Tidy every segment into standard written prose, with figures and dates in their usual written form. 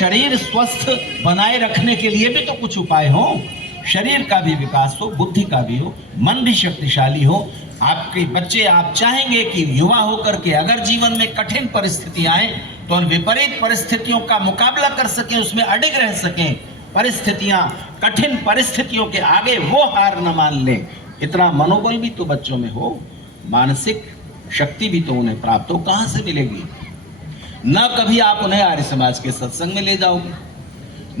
शरीर स्वस्थ बनाए रखने के लिए भी तो कुछ उपाय हो, शरीर का भी विकास हो, बुद्धि का भी हो, मन भी शक्तिशाली हो। आपके बच्चे, आप चाहेंगे कि युवा होकर के अगर जीवन में कठिन परिस्थितियां आए तो उन विपरीत परिस्थितियों का मुकाबला कर सकें, उसमें अडिग रह सकें। परिस्थितियां, कठिन परिस्थितियों के आगे वो हार न मान लें। इतना मनोबल भी तो बच्चों में हो, मानसिक शक्ति भी तो उन्हें प्राप्त हो। कहां से मिलेगी? न कभी आप उन्हें आर्य समाज के सत्संग में ले जाओगे,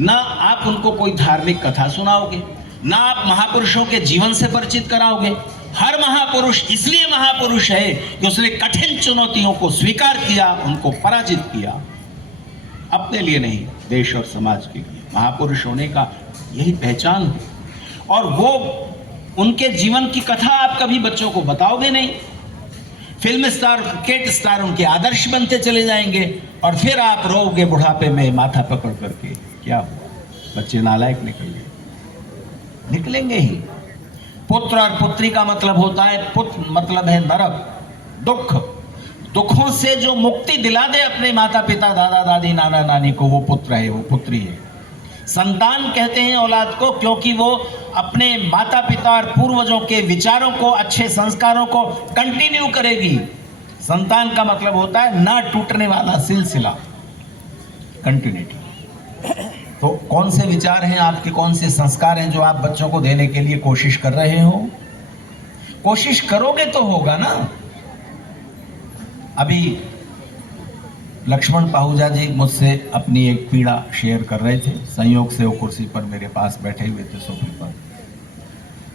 न आप उनको कोई धार्मिक कथा सुनाओगे, न आप महापुरुषों के जीवन से परिचित कराओगे। हर महापुरुष इसलिए महापुरुष है कि उसने कठिन चुनौतियों को स्वीकार किया, उनको पराजित किया, अपने लिए नहीं, देश और समाज के लिए। महापुरुष होने का यही पहचान है। और वो उनके जीवन की कथा आप कभी बच्चों को बताओगे नहीं। फिल्म स्टार, क्रिकेट स्टार उनके आदर्श बनते चले जाएंगे और फिर आप रोओगे बुढ़ापे में माथा पकड़ करके, क्या हुआ? बच्चे नालायक निकलेंगे ही। पुत्र और पुत्री का मतलब होता है, पुत्र मतलब है नरक, दुख। दुखों से जो मुक्ति दिला दे अपने माता पिता, दादा दादी, नाना नानी को, वो पुत्र है, वो पुत्री है। संतान कहते हैं औलाद को क्योंकि वो अपने माता पिता और पूर्वजों के विचारों को, अच्छे संस्कारों को कंटिन्यू करेगी। संतान का मतलब होता है ना टूटने वाला सिलसिला, कंटिन्यूटी। तो कौन से विचार हैं आपके, कौन से संस्कार हैं जो आप बच्चों को देने के लिए कोशिश कर रहे हो? कोशिश करोगे तो होगा ना। अभी लक्ष्मण पाहूजा जी मुझसे अपनी एक पीड़ा शेयर कर रहे थे। संयोग से वो कुर्सी पर मेरे पास बैठे हुए थे, सोफे पर।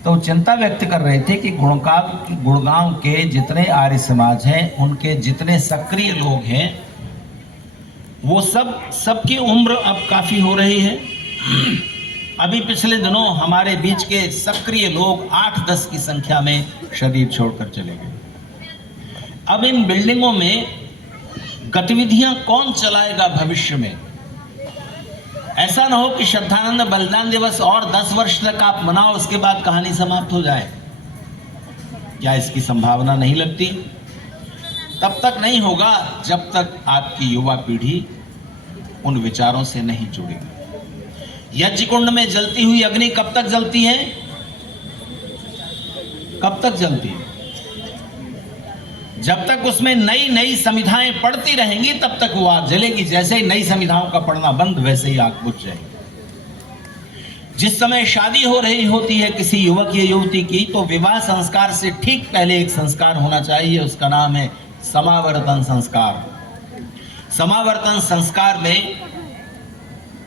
तो चिंता व्यक्त कर रहे थे कि गुड़गांव के जितने आर्य समाज हैं, उनके जितने सक्रिय लोग हैं, वो सबकी उम्र अब काफी हो रही है। अभी पिछले दिनों हमारे बीच के सक्रिय लोग 8-10 की संख्या में शरीर छोड़कर चले गए। अब इन बिल्डिंगों में गतिविधियां कौन चलाएगा भविष्य में? ऐसा ना हो कि श्रद्धानंद बलिदान दिवस और 10 वर्ष तक आप मनाओ, उसके बाद कहानी समाप्त हो जाए। क्या इसकी संभावना नहीं लगती? तब तक नहीं होगा जब तक आपकी युवा पीढ़ी उन विचारों से नहीं जुड़ेगी। यज्ञ कुंड में जलती हुई अग्नि कब तक जलती है? कब तक जलती है? जब तक उसमें नई नई संविधाएं पढ़ती रहेंगी तब तक वो आग जलेगी। जैसे ही नई संविधाओं का पढ़ना बंद, वैसे ही आग बुझ जाएगी। जिस समय शादी हो रही होती है किसी युवक या युवती की, तो विवाह संस्कार से ठीक पहले एक संस्कार होना चाहिए, उसका नाम है समावर्तन संस्कार। समावर्तन संस्कार में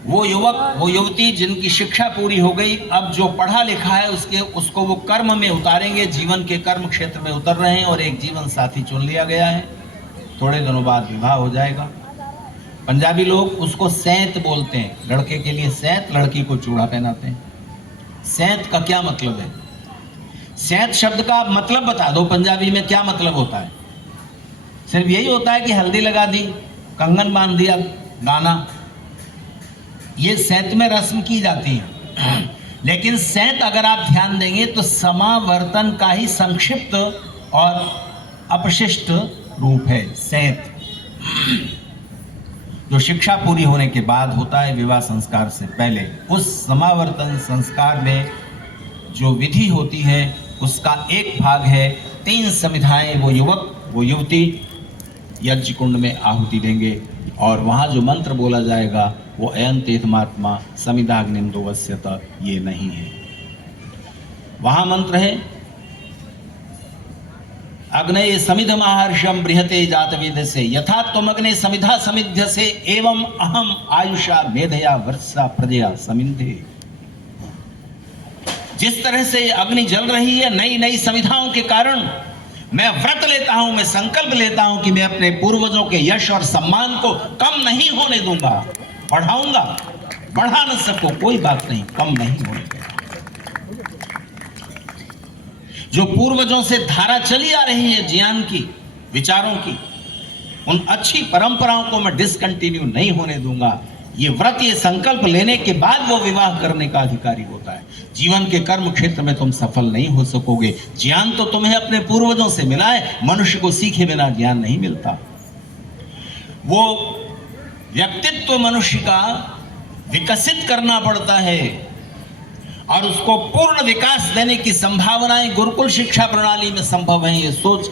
वो युवक, वो युवती जिनकी शिक्षा पूरी हो गई, अब जो पढ़ा लिखा है उसको वो कर्म में उतारेंगे, जीवन के कर्म क्षेत्र में उतर रहे हैं और एक जीवन साथी चुन लिया गया है। थोड़े दिनों बाद विवाह हो जाएगा। पंजाबी लोग उसको सैंत बोलते हैं, लड़के के लिए सैंत, लड़की को चूड़ा पहनाते हैं। सैंत का क्या मतलब है? सैंत शब्द का मतलब बता दो, पंजाबी में क्या मतलब होता है? सिर्फ यही होता है कि हल्दी लगा दी, कंगन बांध दिया, गाना। ये सैंत में रस्म की जाती है। लेकिन सैंत अगर आप ध्यान देंगे तो समावर्तन का ही संक्षिप्त और अपशिष्ट रूप है सैंत, जो शिक्षा पूरी होने के बाद होता है, विवाह संस्कार से पहले। उस समावर्तन संस्कार में जो विधि होती है उसका एक भाग है 3 समिधाएं। वो युवक, वो युवती यज्ञ कुंड में आहुति देंगे और वहां जो मंत्र बोला जाएगा वो अयं तीर्थमात्मा समिधाग्निंदोवस्यत, ये नहीं है। वहां मंत्र है अग्नये समिध महर्षम बृहते जातवेद से यथा तुम अग्ने समिधा समिध्य से एवं अहम आयुषा मेधया वर्षा प्रजया समिंधे। जिस तरह से अग्नि जल रही है नई नई समिधाओं के कारण, मैं व्रत लेता हूं, मैं संकल्प लेता हूं कि मैं अपने पूर्वजों के यश और सम्मान को कम नहीं होने दूंगा, बढ़ाऊंगा। बढ़ा न सको कोई बात नहीं, कम नहीं होने दूंगा। जो पूर्वजों से धारा चली आ रही है ज्ञान की, विचारों की, उन अच्छी परंपराओं को मैं डिसकंटिन्यू नहीं होने दूंगा। ये व्रत, ये संकल्प लेने के बाद वो विवाह करने का अधिकारी होता है। जीवन के कर्म क्षेत्र में तुम सफल नहीं हो सकोगे। ज्ञान तो तुम्हें अपने पूर्वजों से मिला है, मनुष्य को सीखे बिना ज्ञान नहीं मिलता। वो व्यक्तित्व मनुष्य का विकसित करना पड़ता है और उसको पूर्ण विकास देने की संभावनाएं गुरुकुल शिक्षा प्रणाली में संभव है, ये सोच